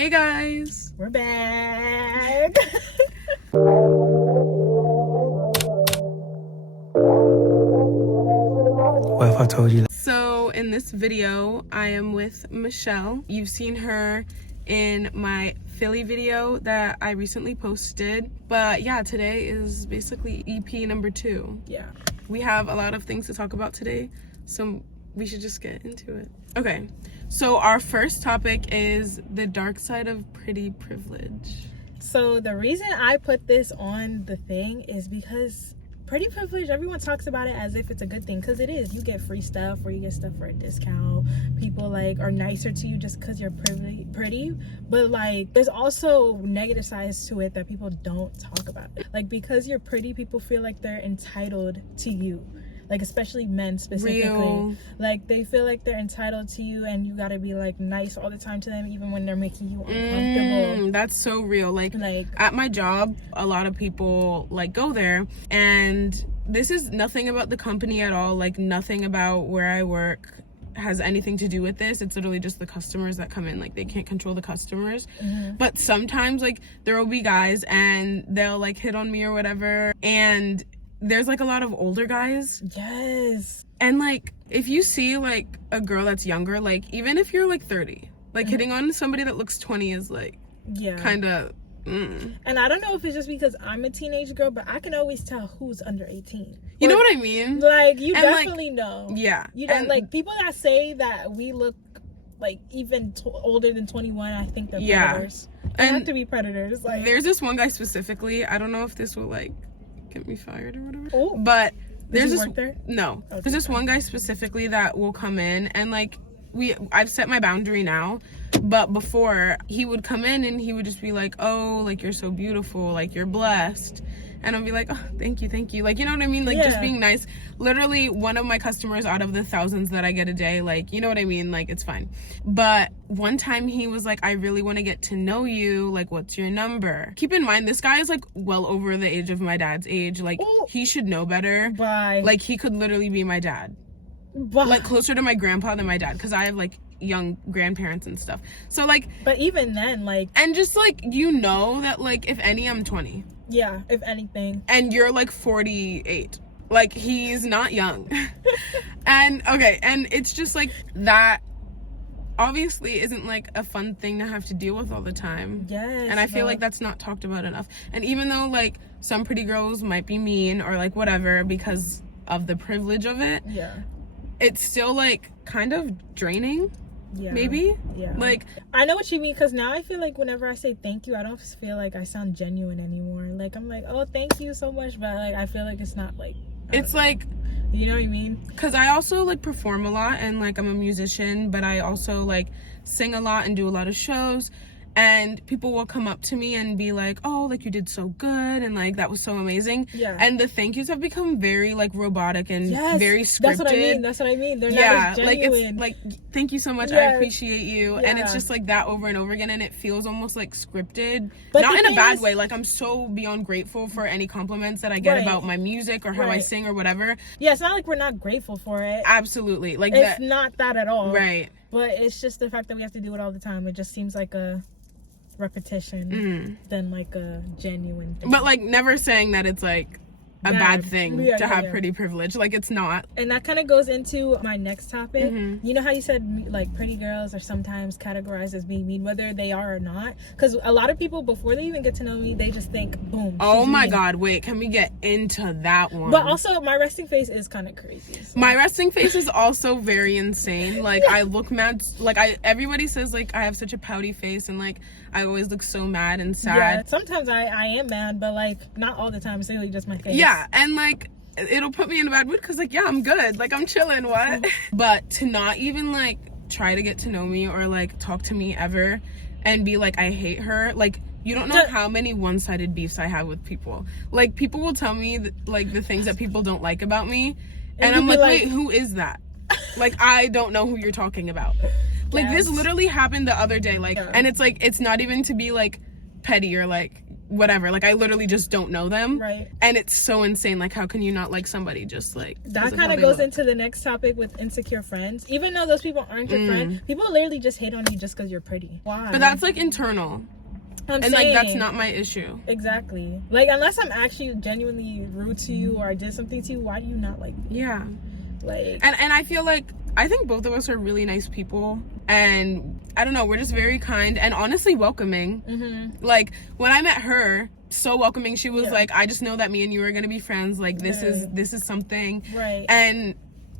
Hey guys, we're back. What if I told you that? So in this video, I am with Michelle. You've seen her in my Philly video that I recently posted. But yeah, today is basically EP number 2. Yeah. We have a lot of things to talk about today, so we should just get into it. Okay, so our first topic is the dark side of pretty privilege. So the reason I put this on the thing is because pretty privilege, everyone talks about it as if it's a good thing, because it is. You get free stuff, or you get stuff for a discount. People like are nicer to you just because you're pretty. But like there's also negative sides to it that people don't talk about. Like because you're pretty, people feel like they're entitled to you. Like especially men specifically. Real. Like they feel like they're entitled to you, and you gotta be like nice all the time to them, even when they're making you uncomfortable. That's so real. Like at my job, a lot of people like go there, and this is nothing about the company at all. Like nothing about where I work has anything to do with this. It's literally just the customers that come in. Like they can't control the customers. But sometimes like there will be guys and they'll like hit on me or whatever, and there's like a lot of older guys. Yes. And like if you see like a girl that's younger, like even if you're like 30, like hitting on somebody that looks 20 is like kind of And I don't know if it's just because I'm a teenage girl, but I can always tell who's under 18. You know what I mean? Like you and definitely like, know. Yeah. You don't like people that say that we look like even older than 21. I think they're predators. They have to be predators. Like there's this one guy specifically. I don't know if this will like get me fired or whatever. Ooh. But there's Does this he work there? No. Okay. There's this one guy specifically that will come in and like I've set my boundary now, but before he would come in and he would just be like, oh, like you're so beautiful, like you're blessed. And I'll be like, oh, thank you. Like, you know what I mean? Like just being nice. Literally one of my customers out of the thousands that I get a day, like, you know what I mean? Like, it's fine. But one time he was like, I really want to get to know you. Like, what's your number? Keep in mind, this guy is like well over the age of my dad's age. Like, he should know better. Bye. Like, he could literally be my dad. Bye. Like, closer to my grandpa than my dad. Because I have like young grandparents and stuff. So like, but even then, like, and just like, you know that like, if any, I'm 20. Yeah, if anything. And you're like 48. Like he's not young. And okay, and it's just like that obviously isn't like a fun thing to have to deal with all the time. Yes. And I feel like that's not talked about enough. And even though like some pretty girls might be mean or like whatever because of the privilege of it, it's still like kind of draining. Maybe. Like I know what you mean, because now I feel like whenever I say thank you, I don't feel like I sound genuine anymore. Like I'm like, oh, thank you so much, but like I feel like it's not like it's like, you know what I mean? Because I also like perform a lot and like I'm a musician, but I also like sing a lot and do a lot of shows. And people will come up to me and be like, oh, like you did so good and like that was so amazing. And the thank yous have become very like robotic and very scripted. That's what I mean. They're not as genuine. Like it's like, thank you so much, I appreciate you. And it's just like that over and over again, and it feels almost like scripted. But not in a bad way. Like I'm so beyond grateful for any compliments that I get about my music or how I sing or whatever. Yeah, it's not like we're not grateful for it. Absolutely. Like it's not that at all. Right. But it's just the fact that we have to do it all the time. It just seems like a repetition than like a genuine thing. But like never saying that it's like a bad thing to have pretty privilege. Like it's not. And that kind of goes into my next topic. You know how you said like pretty girls are sometimes categorized as being mean, whether they are or not? Because a lot of people, before they even get to know me, they just think, boom, oh my god, wait, can we get into that one? But also my resting face is kind of crazy, so. My resting face is also very insane. Like I look mad, like everybody says like I have such a pouty face and like I always look so mad and sad. Sometimes I am mad, but like not all the time. It's really just my face. Yeah, and like it'll put me in a bad mood because like I'm good, like I'm chilling, what? But to not even like try to get to know me or like talk to me ever and be like I hate her, like you don't know how many one-sided beefs I have with people. Like people will tell me like the things that people don't like about me, and I'm like, wait, who is that? Like I don't know who you're talking about. Like this literally happened the other day, like and it's like it's not even to be like petty or like whatever. Like, I literally just don't know them. Right. And it's so insane. Like, how can you not like somebody just like... That kind of goes into the next topic with insecure friends. Even though those people aren't your friends, people literally just hate on you just because you're pretty. Why? But that's like internal. I'm and saying, like, that's not my issue. Exactly. Like, unless I'm actually genuinely rude to you or I did something to you, why do you not like me? Yeah. Like... And I feel like, I think both of us are really nice people. And I don't know, we're just very kind and honestly welcoming. Mm-hmm. Like, when I met her, so welcoming. She was like, I just know that me and you are gonna be friends. Like, this is something. Right. And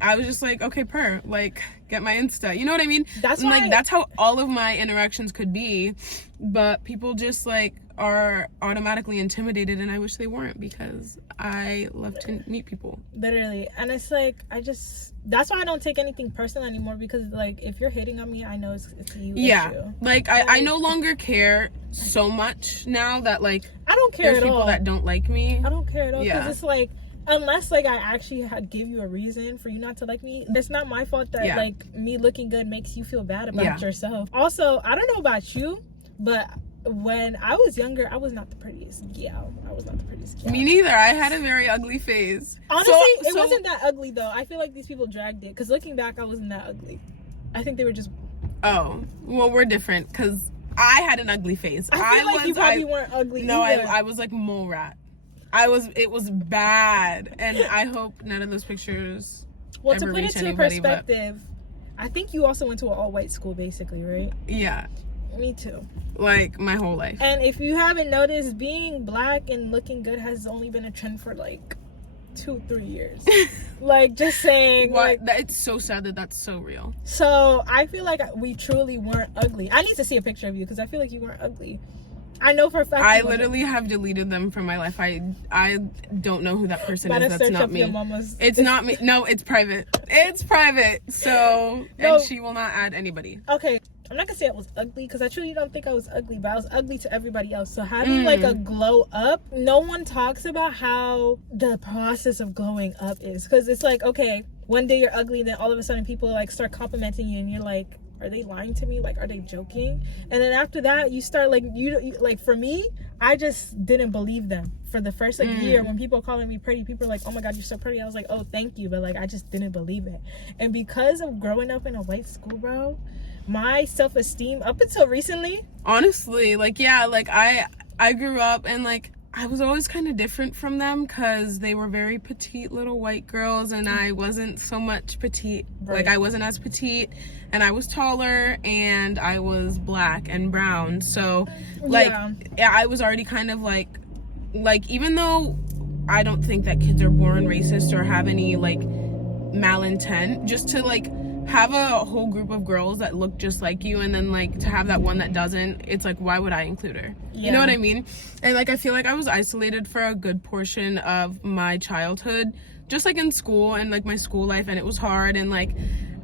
I was just like, okay, like, get my Insta. You know what I mean? That's and, why... like, that's how all of my interactions could be. But people just like are automatically intimidated, and I wish they weren't, because I love to meet people. Literally. And it's like, that's why I don't take anything personal anymore, because like, if you're hating on me, I know it's a you issue. Like, I no longer care so much now that like I don't care there's at people all. that don't like me. I don't care at all, because Yeah. it's like, unless like I actually give you a reason for you not to like me, it's not my fault that like me looking good makes you feel bad about yourself. Also, I don't know about you, but when I was younger, I was not the prettiest gal. I was not the prettiest gal. Me neither. I had a very ugly phase. Honestly, it wasn't that ugly though. I feel like these people dragged it, because looking back, I wasn't that ugly. I think they were just... Oh, well, we're different, because I had an ugly phase. I feel like you probably weren't ugly either. I was like mole rat. It was bad, and I hope none of those pictures well, ever to put reach it to anybody, perspective, I think you also went to an all-white school, basically, right? Yeah. Me too. Like, my whole life. And if you haven't noticed, being black and looking good has only been a trend for like 2-3 years. Like, just saying. What? Like, It's so sad that that's so real. so I feel like we truly weren't ugly. I need to see a picture of you, because I feel like you weren't ugly. I know for a fact. I literally have deleted them from my life. I don't know who that person is. That's not me. It's not me. No, it's private. It's private. So, and she will not add anybody. Okay. I'm not gonna say I was ugly, because I truly don't think I was ugly, but I was ugly to everybody else. So having like a glow up, no one talks about how the process of glowing up is, because it's like, okay, one day you're ugly, then all of a sudden people like start complimenting you, and you're like, are they lying to me? Like, are they joking? And then after that, you start like, you like, for me, I just didn't believe them for the first like year. When people calling me pretty, people are like, oh my god, you're so pretty. I was like, oh, thank you, but like, I just didn't believe it. And because of growing up in a white school, bro, my self-esteem up until recently, honestly, like, yeah, like I grew up and like I was always kind of different from them, because they were very petite little white girls, and I wasn't so much petite. Like, I wasn't as petite, and I was taller, and I was black and brown. So like, yeah, I was already kind of like even though I don't think that kids are born racist or have any like malintent, just to like have a whole group of girls that look just like you, and then like to have that one that doesn't, it's like, why would I include her? You know what I mean? And like, I feel like I was isolated for a good portion of my childhood, just like in school and like my school life, and it was hard, and like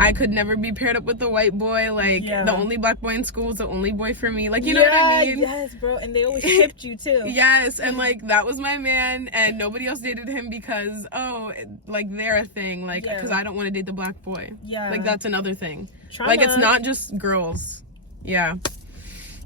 I could never be paired up with the white boy. Like, the only black boy in school was the only boy for me. Like, you know what I mean? Yes, bro. And they always shipped you too. Yes, and like that was my man, and nobody else dated him because, oh, like they're a thing. Like, because I don't want to date the black boy. Yeah. Like, that's another thing. Trauma. Like, it's not just girls. Yeah.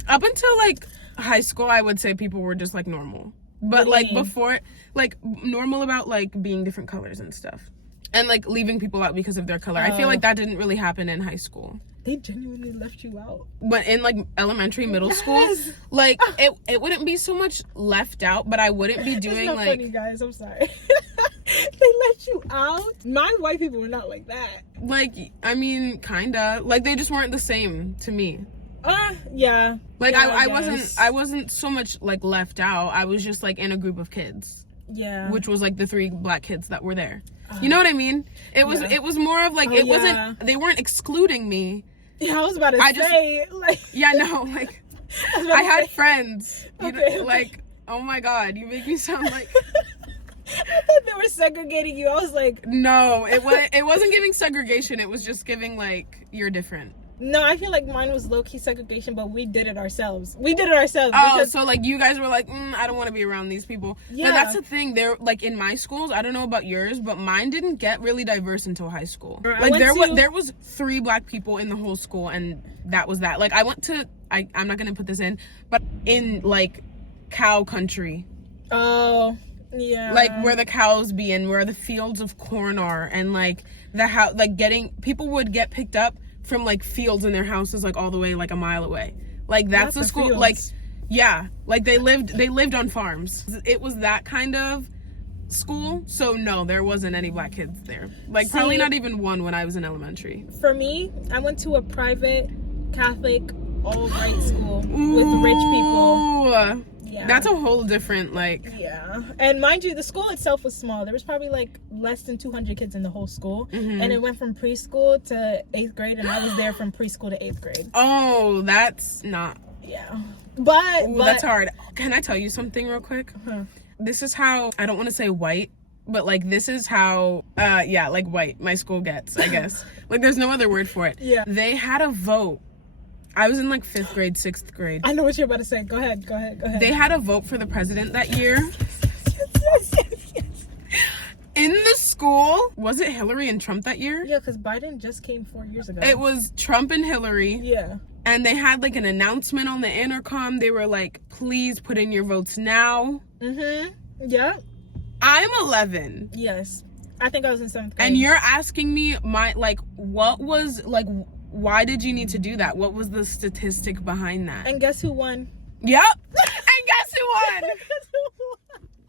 Up until like high school, I would say people were just like normal. But like before, like normal about like being different colors and stuff. And like leaving people out because of their color. I feel like that didn't really happen in high school. They genuinely left you out. But in like elementary, middle school, like it wouldn't be so much left out, but I wouldn't be doing it's not like funny, guys. I'm sorry. They let you out. My white people were not like that. Like, I mean, kinda. Like, they just weren't the same to me. Yeah. Like, yeah, I wasn't so much like left out. I was just like in a group of kids. Yeah. Which was like the 3 black kids that were there. You know what I mean? It was more of like, it wasn't, they weren't excluding me. Yeah, I was about to say, like. Yeah, no, like, I had friends. Okay. Like, oh my god, you make me sound like. I thought they were segregating you. I was like. No, it wasn't giving segregation. It was just giving like, you're different. No, I feel like mine was low-key segregation, but we did it ourselves. Oh, so like you guys were like, I don't want to be around these people. Yeah. But that's the thing. They're like, in my schools, I don't know about yours, but mine didn't get really diverse until high school. Like there was 3 black people in the whole school, and that was that. Like I went to, I'm not gonna put this in, but in like cow country. Oh, yeah. Like where the cows be and where the fields of corn are, and like the house, like people would get picked up from like fields in their houses like all the way like a mile away. Like that's the school. Fields. Like yeah, like they lived on farms. It was that kind of school. So no, there wasn't any black kids there. Like probably not even one when I was in elementary. For me, I went to a private Catholic all white school with rich people. Yeah. That's a whole different like. Yeah, and mind you, the school itself was small. There was probably like less than 200 kids in the whole school, and it went from preschool to 8th grade, and I was there from preschool to 8th grade. Oh, that's not. Yeah, but that's hard. Can I tell you something real quick? This is how, I don't want to say white, but like this is how like white my school gets, I guess. Like there's no other word for it. Yeah, they had a vote. I was in like 5th grade, 6th grade. I know what you're about to say. Go ahead. They had a vote for the president that year. Yes. In the school. Was it Hillary and Trump that year? Yeah, because Biden just came 4 years ago. It was Trump and Hillary. Yeah. And they had like an announcement on the intercom. They were like, please put in your votes now. Yeah. I'm 11. Yes. I think I was in 7th grade. And you're asking me what was like, why did you need to do that? What was the statistic behind that? And guess who won? Yep. And guess who won?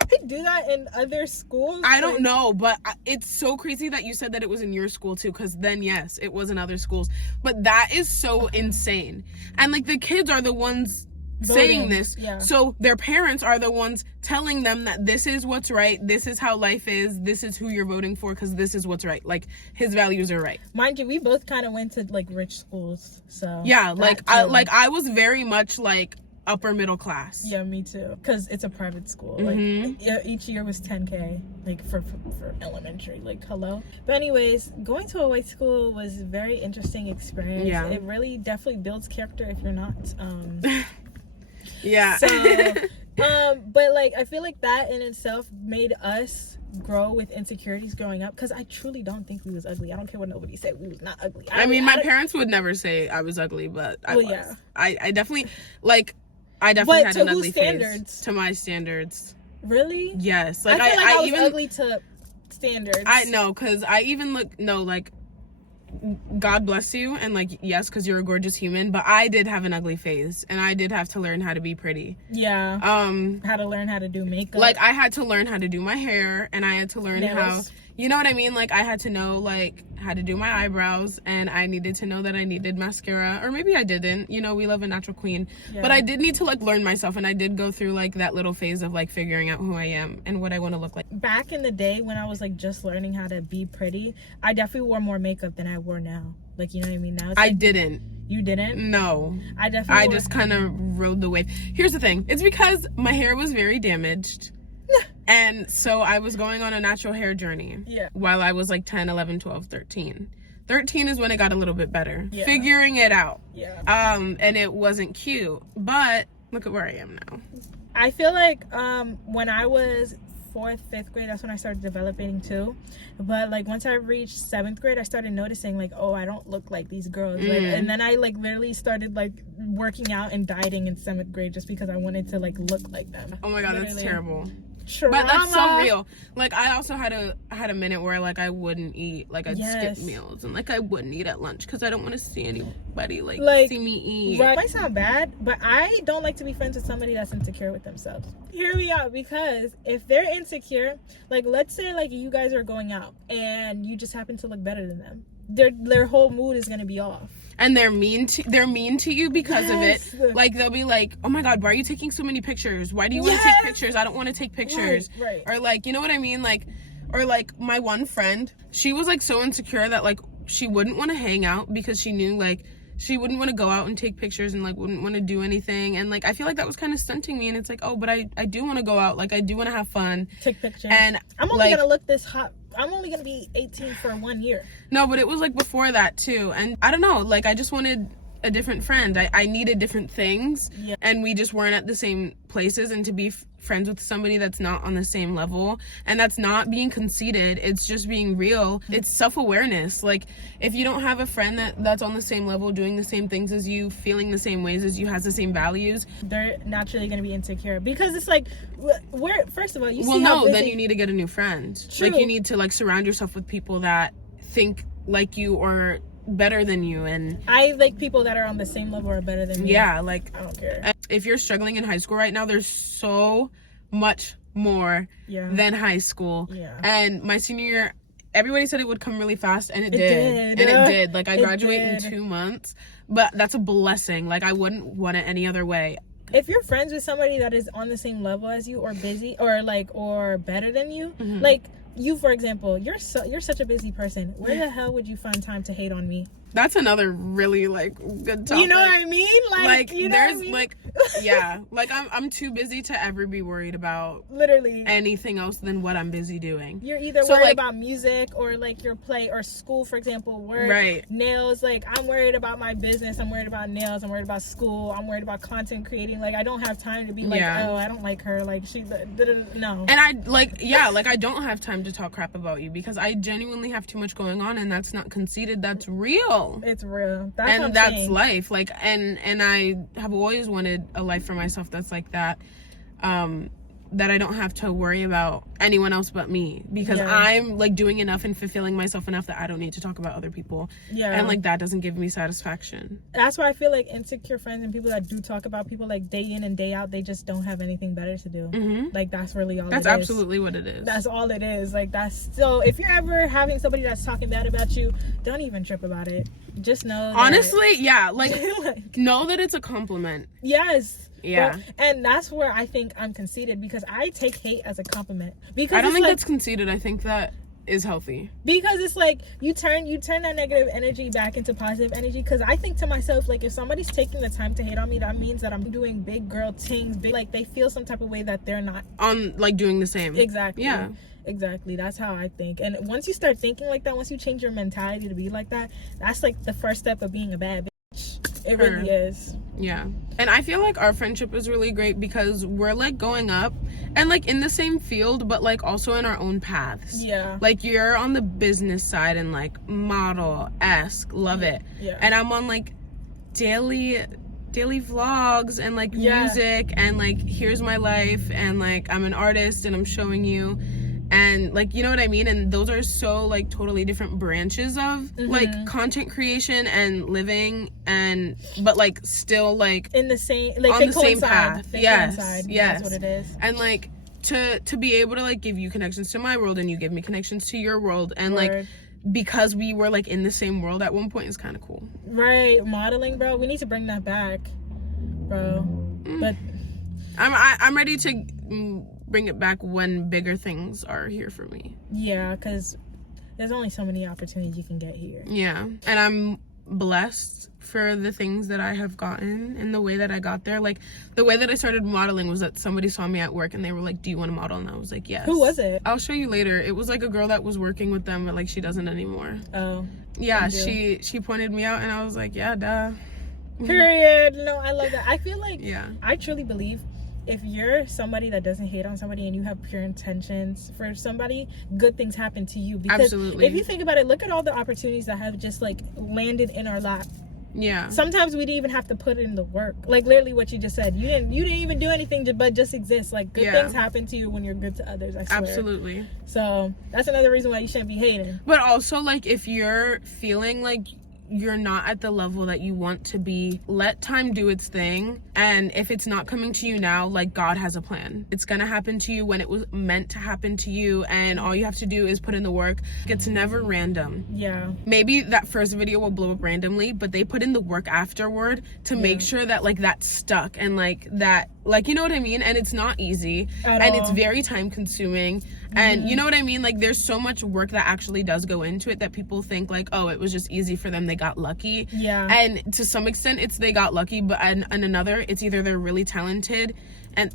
They do that in other schools? I don't know, but it's so crazy that you said that it was in your school too, because then yes, it was in other schools. But that is so insane. And like the kids are the ones saying this, so their parents are the ones telling them that this is what's right, this is how life is, this is who you're voting for because this is what's right. Like his values are right. Mind you, we both kind of went to like rich schools, so yeah, like I was very much like upper middle class. Yeah, me too, because it's a private school. Like each year was 10K like for elementary. Like hello. But anyways, going to a white school was a very interesting experience. Yeah, it really definitely builds character if you're not yeah. So, but like I feel like that in itself made us grow with insecurities growing up, because I truly don't think we was ugly. I don't care what nobody said, we was not ugly. I mean, my parents would never say I was ugly, but I was. Yeah. I definitely had an ugly face to my standards. Really? Yes. Like I feel like I was even ugly to standards. I know, because I even God bless you, and like yes, because you're a gorgeous human, but I did have an ugly face, and I did have to learn how to be pretty. Yeah. How to learn how to do makeup. Like I had to learn how to do my hair, and I had to learn how, you know what I mean? Like I had to know like how to do my eyebrows, and I needed to know that I needed mascara, or maybe I didn't. You know, we love a natural queen. Yeah. But I did need to like learn myself, and I did go through like that little phase of like figuring out who I am and what I want to look like. Back in the day when I was like just learning how to be pretty, I definitely wore more makeup than I wore now. Like, you know what I mean? Now it's like, I didn't. You didn't? No. I just kind of rode the wave. Here's the thing. It's because my hair was very damaged. And so I was going on a natural hair journey. Yeah. While I was like 10, 11, 12, 13. 13 is when it got a little bit better. Yeah. Figuring it out. Yeah. And it wasn't cute. But look at where I am now. I feel like when I was 4th, 5th grade, that's when I started developing too. But like once I reached 7th grade, I started noticing like, oh, I don't look like these girls. Like, and then I like literally started like working out and dieting in 7th grade just because I wanted to like look like them. Oh my god, literally. That's terrible. Trauma. But that's so real. Like I also had a minute where like I wouldn't eat, like I'd skip meals, and like I wouldn't eat at lunch because I don't want to see anybody like see me eat. Right. It might sound bad, but I don't like to be friends with somebody that's insecure with themselves. Hear me out, because if they're insecure, like let's say like you guys are going out and you just happen to look better than them, their whole mood is gonna be off. And they're mean to you because of it. Like they'll be like, oh my god, why are you taking so many pictures? Why do you want to take pictures? I don't want to take pictures. Right. Or like, you know what I mean? Like, or like my one friend, she was like so insecure that like she wouldn't want to hang out because she knew like she wouldn't want to go out and take pictures and like wouldn't want to do anything. And like I feel like that was kind of stunting me. And it's like, oh, but I do want to go out. Like I do want to have fun, take pictures. And I'm only gonna look this hot. I'm only gonna be 18 for 1 year. No, but it was like before that too. And I don't know, like I just wanted a different friend. I needed different things, Yeah. and we just weren't at the same places. And to be friends with somebody that's not on the same level, and that's not being conceited, it's just being real. It's self-awareness. Like, if you don't have a friend that's on the same level, doing the same things as you, feeling the same ways as you, has the same values, they're naturally going to be insecure, because it's like, where, first of all, you well, see how no, busy... then you need to get a new friend. True. Like, you need to like surround yourself with people that think like you or better than you. And I like people that are on the same level or better than me. yeah, like, I don't care. if you're struggling in high school right now, there's so much more than high school. Yeah. And my senior year, everybody said it would come really fast, and it did. did. And it did. Like, I graduate in 2 months, but that's a blessing. Like, I wouldn't want it any other way. If you're friends with somebody that is on the same level as you, or busy, or like, or better than you, like you, for example, you're such a busy person. Where the hell would you find time to hate on me? That's another really like good topic. You know what I mean? Like you know there's what I mean? like, yeah, like I'm too busy to ever be worried about literally anything else than what I'm busy doing. You're either So, worried like, about music, or like your play, or school, for example, work, right, nails. Like, I'm worried about my business, I'm worried about nails, I'm worried about school, I'm worried about content creating. Like, I don't have time to be like, oh, I don't like her, like she no. And I like, yeah, like, I don't have time to talk crap about you, because I genuinely have too much going on, and that's not conceited, that's real. It's real. That's and what I'm that's saying. life. Like, and I have always wanted a life for myself that's like that, that I don't have to worry about anyone else but me, because I'm like doing enough and fulfilling myself enough that I don't need to talk about other people. And like, that doesn't give me satisfaction. That's why I feel like insecure friends and people that do talk about people like day in and day out, they just don't have anything better to do. Like, that's really all That's it is. absolutely what it is. That's all it is. Like, that's, so if you're ever having somebody that's talking bad about you, don't even trip about it. Just know that, honestly, yeah, like, know that it's a compliment. Yes. Yeah. But, and that's where I think I'm conceited, because I take hate as a compliment. Because I don't think like, that's conceited. I think that is healthy. Because it's like, you turn that negative energy back into positive energy. Because I think to myself, like, if somebody's taking the time to hate on me, that means that I'm doing big girl things. Like, they feel some type of way that they're not on, like, doing the same. Exactly. Yeah. Exactly. That's how I think. And once you start thinking like that, once you change your mentality to be like that, that's like the first step of being a bad bitch. It really is. Yeah. And I feel like our friendship is really great, because we're like going up and like in the same field, but like also in our own paths. Yeah. Like, you're on the business side and like model-esque, love it. Yeah. And I'm on like daily vlogs and like music, and like, here's my life, and like, I'm an artist and I'm showing you, and like, you know what I mean? And those are so like totally different branches of like content creation and living, and but like still like in the same, like, on the same path. Yes. That's what it is. And like, to be able to like give you connections to my world, and you give me connections to your world, and like, because we were like in the same world at one point, is kind of cool. Right. Modeling, bro, we need to bring that back, bro. But I'm ready to bring it back when bigger things are here for me. Yeah, because there's only so many opportunities you can get here. Yeah. And I'm blessed for the things that I have gotten and the way that I got there. Like, the way that I started modeling was that somebody saw me at work and they were like, do you want to model? And I was like, yes. Who was it? I'll show you later. It was like a girl that was working with them, but like, she doesn't anymore. Oh. Yeah, she pointed me out, and I was like, yeah, duh. Period. No, I love that. I feel like, yeah, I truly believe if you're somebody that doesn't hate on somebody and you have pure intentions for somebody, good things happen to you. Because absolutely. If you think about it, look at all the opportunities that have just like landed in our lap. Yeah. Sometimes we didn't even have to put in the work. Like, literally what you just said. You didn't even do anything but just exist. Like, good things happen to you when you're good to others, I swear. Absolutely. So that's another reason why you shouldn't be hating. But also, like, if you're feeling like you're not at the level that you want to be, let time do its thing. And if it's not coming to you now, like, God has a plan. It's gonna happen to you when it was meant to happen to you, and all you have to do is put in the work. It's never random. Yeah. Maybe that first video will blow up randomly, but they put in the work afterward to make sure that like that's stuck, and like that, like, you know what I mean? And it's not easy, and it's very time consuming, And you know what I mean? Like, there's so much work that actually does go into it that people think like, oh, it was just easy for them, they got lucky. Yeah. And to some extent it's they got lucky, but and another, it's either they're really talented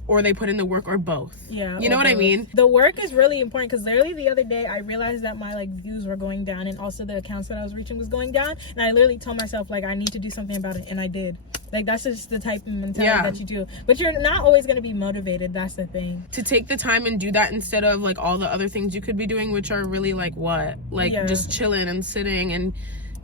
or they put in the work, or both. Yeah. You know what I mean? The work is really important, because literally the other day I realized that my like views were going down, and also the accounts that I was reaching was going down, and I literally told myself like I need to do something about it, and I did. Like, that's just the type of mentality that you do. But you're not always going to be motivated. That's the thing. To take the time and do that instead of like all the other things you could be doing, which are really like what? Like just chilling and sitting and,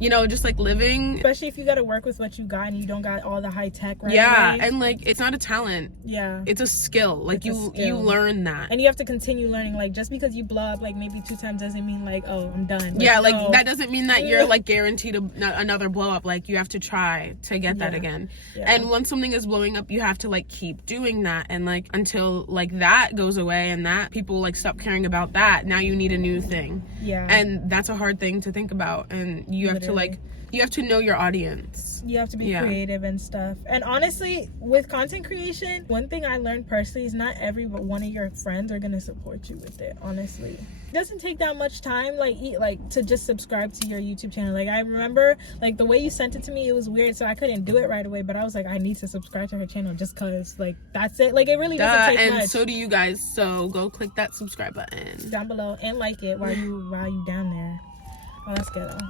you know, just like living. Especially if you got to work with what you got and you don't got all the high tech right Yeah, away. and like it's not a talent. Yeah. It's a skill. Like you learn that. And you have to continue learning. Like, just because you blow up like maybe 2 times doesn't mean like, oh, I'm done. Like, yeah, like no. That doesn't mean that you're like guaranteed another blow up. Like, you have to try to get that again. Yeah. And once something is blowing up, you have to like keep doing that, and like until like that goes away and that people like stop caring about that, now you need a new thing. Yeah. And that's a hard thing to think about, and you have to like, you have to know your audience. You have to be creative and stuff. And honestly, with content creation, one thing I learned personally is not every one of your friends are gonna support you with it. Honestly, it doesn't take that much time like to just subscribe to your YouTube channel. Like, I remember like the way you sent it to me, it was weird, so I couldn't do it right away, but I was like, I need to subscribe to her channel just cause like that's it. Like, it really doesn't take much. And so do you guys, so go click that subscribe button down below and like it while you down there. Oh, that's good though.